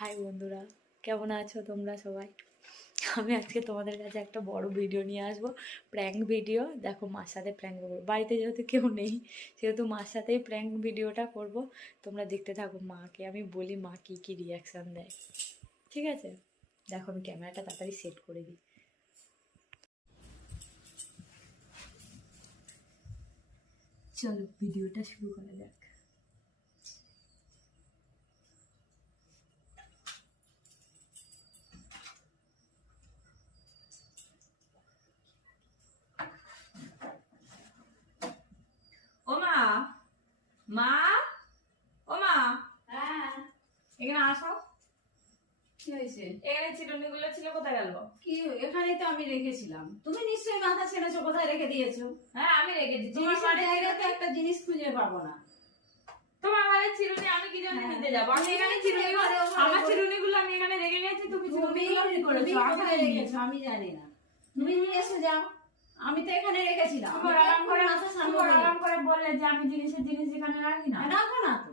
High বন্ধুরা, কেমন আছো তোমরা সবাই? আমি আজকে তোমাদের কাছে একটা বড় ভিডিও নিয়ে আসবো, প্র্যাঙ্ক ভিডিও। দেখো, মার সাথে প্র্যাঙ্ক করবো, বাড়িতে যেহেতু কেউ নেই সেহেতু মার সাথেই প্র্যাঙ্ক ভিডিওটা করব। তোমরা দেখতে থাকো, মাকে আমি বলি মা কী কী রিয়াকশান দেয়। ঠিক আছে, দেখো আমি ক্যামেরাটা তাড়াতাড়ি সেট করে দিই। চলো ভিডিওটা শুরু করা যাক। ও মা, মা, ও মা, হ্যাঁ, এখানে আসো। কি হয়েছে? এখানে চিরুনিগুলো ছিল, কোথায় গেল? কি এখানেই তো আমি রেখেছিলাম। তুমি নিশ্চয়ই মাথা ছেড়েছো, কোথায় রেখে দিয়েছো? হ্যাঁ আমি রেখেছি। জিনিসের জায়গাতে একটা জিনিস খুঁজে পাবো না। তোমার ঘরে চিরুনি আমি কি জন্য নিতে যাবো? আমি এখানে চিরুনি, আমার চিরুনিগুলো আমি এখানে রেখে গেছি। তুমি চিরুনিগুলো কি করেছো? কোথায় রেখেছো আমি জানি না। তুমি নিয়ে এসে যাও। আমি তো এখানে রেখেছিলাম। তুমি আরাম করে বললে যে আমি জিনিস এখানে রাখি না। রাখো না তো।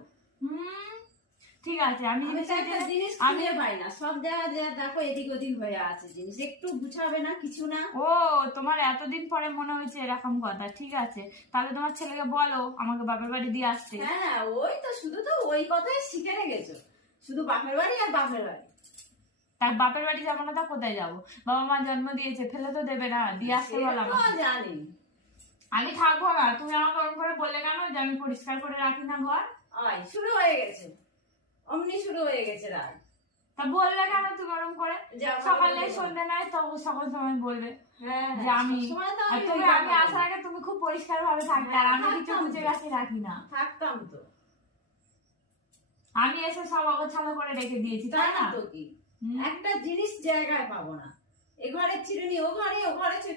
ঠিক আছে, আমি একটা জিনিস খুঁজে পাই না। সব জায়গায় যা দেখো এদিক ওদিক হয়ে আছে জিনিস। একটু গুছাবে না, কিছু না। ও, তোমার এতদিন পরে মনে হয়েছে এরকম কথা। ঠিক আছে, তাহলে তোমার ছেলেকে বলো আমাকে বাপের বাড়ি দিয়ে আসতে। হ্যাঁ, ওই তো শুধু তো ওই কথাই শিখে রেখেছো, শুধু বাপের বাড়ি আর বাপের বাড়ি। তার বাপের বাড়ি যাবো না, তা কোথায় যাবো? বাবা মা জন্ম দিয়েছে, ফেলে তো দেবে না, দিয়ে আসতে বললাম। জানি আমি থাকবো না। তুমি আমাকে ওরকম করে বললে কেন যে আমি পরিষ্কার করে রাখি না ঘর? শুরু হয়ে গেছে, অমনি শুরু হয়ে গেছে রাগ। তা বললে কেন তুমি ওরকম করে? সকালে সন্ধ্যে নয় তো সকল সময় বলবে যে আমি, তুমি আমি আসার আগে তুমি খুব পরিষ্কার ভাবে থাকতে, আর আমি কিছু খুঁজে গাছে রাখি না। থাকতাম তো, আমি এসে সব অগোছালো করে রেখে দিয়েছি, তাই না? তো কি একটা জিনিস জায়গায় পাবো না। এ ঘরে চিরুনি, ও ঘরে,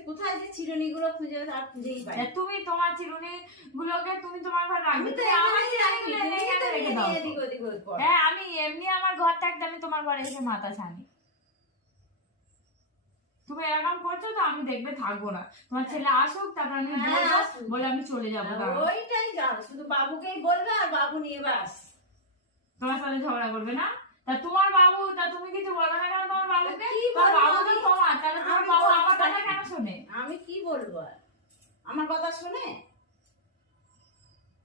কোথায় যে চিরুনি গুলো খুঁজে আর খুঁজেই পাই। তুমি তোমার চিরুনি গুলোকে তুমি তোমার ঘর রাখবে। হ্যাঁ, আমি এমনি আমার ঘর থাকতে আমি তোমার ঘরে এসে মাথা ছানি। তুমি এরকম করছো তো আমি দেখবে থাকবো না। তোমার ছেলে আসুক, তারপর আমি বলে আমি চলে যাবো। ওইটাই জানো, শুধু বাবুকেই বলবে আর বাবু নিয়ে বাস তোমার সাথে ঝগড়া করবে না। তা তোমার বাবু, তা তুমি কিছু বলবে না কেন তোমার বাবুকে? তোমার বাবু তো তোমার, তাহলে তোমার বাবু আমার কথা কেন শোনে? আমি কি বলবো আর, আমার কথা শুনে?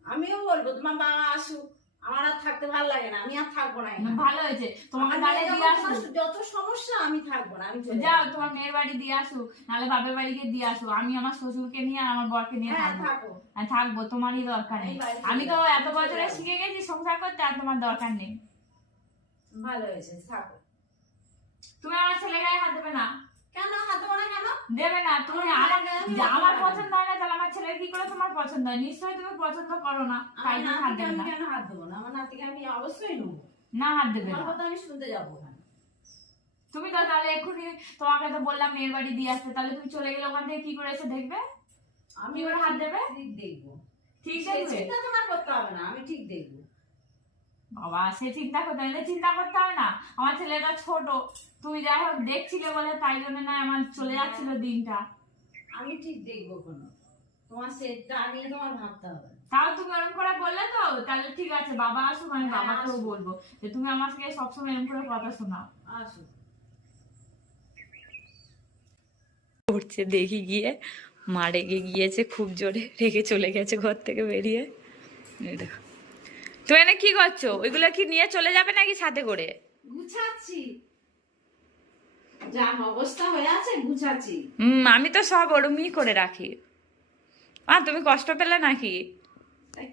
আমিও বলবো তোমার বাবা আসুক, আমার আর থাকতে ভালো লাগে না, আমি আর থাকবো না। ভালো হয়েছে, তোমাকে বাড়ি দিয়ে আসুক। যত সমস্যা আমি থাকবো না, আমি যাও তোমার মেয়ের বাড়ি দিয়ে আসুক, নাহলে বাপের বাড়ি গিয়ে দিয়ে আসুক। আমি আমার শ্বশুরকে নিয়ে আর আমার বরকে নিয়ে থাকবো, তোমারই দরকার নেই। আমি তো এত বছরে শিখে গেছি সংসার করতে, আর তোমার দরকার নেই। ভালো হয়েছে, থাকো। তুমি আমার ছেলে গায়ে হাত দেবে না। কেন হাত দেবো না? কেন দেবে না? তুমি আমার পছন্দ হয় না, তাহলে আমার ছেলের কি করে তোমার পছন্দ হয়? নিশ্চয়ই তুমি পছন্দ করো না, তাই জন্য হাত দেবে না। কেন হাত দেবো না? আমার নাতিকে আমি অবশ্যই নেবো না, হাত দেবে না। কথা আমি শুনতে যাবো না। তুমি তো তাহলে এক্ষুনি, তোমাকে তো বললাম মেয়ের বাড়ি দিয়ে আসতে, তাহলে তুমি চলে গেলে ওখান থেকে কি করে এসে দেখবে? আমি ওর হাত দেবে? ঠিক দেখবো। ঠিক দেখবে? চিন্তা তোমার করতে হবে না, আমি ঠিক দেখবো। বাবা, সে চিন্তা করতে হবে? চিন্তা করতে হবে না, আমার ছেলেটা ছোট, তুমি যাই হোক দেখছিলে বলে তাই জন্য না আমার চলে যাচ্ছিল দিনটা। আমি ঠিক দেখবো, কোনো তোমার সেটটা নিয়ে তোমার ভাবতে হবে। তাও তুমি এরকম করে বললে তো, তাহলে ঠিক আছে, বাবা আসুক, আমি বাবাকেও বলবো যে তুমি আমাকে সবসময় এরকম করে কথা শোনাও। আসুক। করছে দেখি গিয়ে, মা রেগে গিয়েছে খুব জোরে, রেগে চলে গেছে ঘর থেকে বেরিয়ে। দেখো তুমি এনে কি করছো? ওইগুলো কি নিয়ে চলে যাবে নাকি সাথে করে? গুছাচ্ছি, যা অবস্থা হয়ে আছে গুছাচ্ছি। আমি তো সব ওরমই করে রাখি। তুমি কষ্ট পেলে নাকি?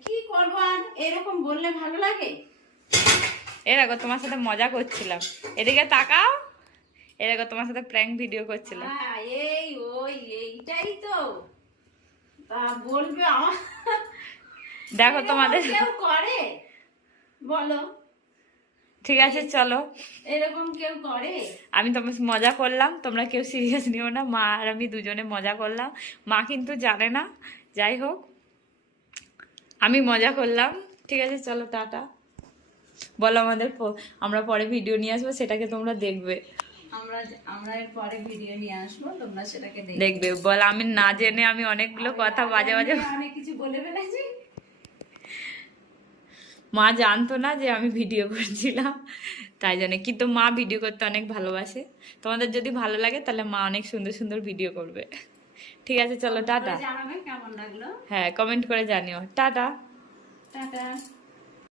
কি করবো আর, এরকম বললে ভালো লাগে? দেখো তোমার সাথে মজা করছিলাম, এদিকে তাকাও। দেখো তোমার সাথে প্র্যাঙ্ক ভিডিও করছিলাম। এইটাই তো তা বলবে আমার। দেখো তোমাদের কেউ করে বলো? ঠিক আছে চলো, এরকম কেউ করে? আমি তোমার মজা করলাম, তোমরা কেউ সিরিয়াস নিও না। মা আর আমি দুজনে মজা করলাম, মা কিন্তু জানে না। যাই হোক, আমি মজা করলাম। ঠিক আছে চলো, টাটা। বলো আমাদের, আমরা পরে ভিডিও নিয়ে আসবো, সেটাকে তোমরা দেখবে। আমরা এর পরে ভিডিও নিয়ে আসবো, তোমরা সেটাকে দেখবে। বল, আমি না জেনে আমি অনেকগুলো কথা বাজে বাজে অনেক কিছু বলে ফেলেছি। মা জানতো না যে আমি ভিডিও করছিলাম, তাই জন্য। কিন্তু মা ভিডিও করতে অনেক ভালোবাসে। তোমাদের যদি ভালো লাগে তাহলে মা অনেক সুন্দর সুন্দর ভিডিও করবে। ঠিক আছে, চলো টাটা। জানাবেন কেমন লাগলো। হ্যাঁ, কমেন্ট করে জানিও। টাটা। টাটা।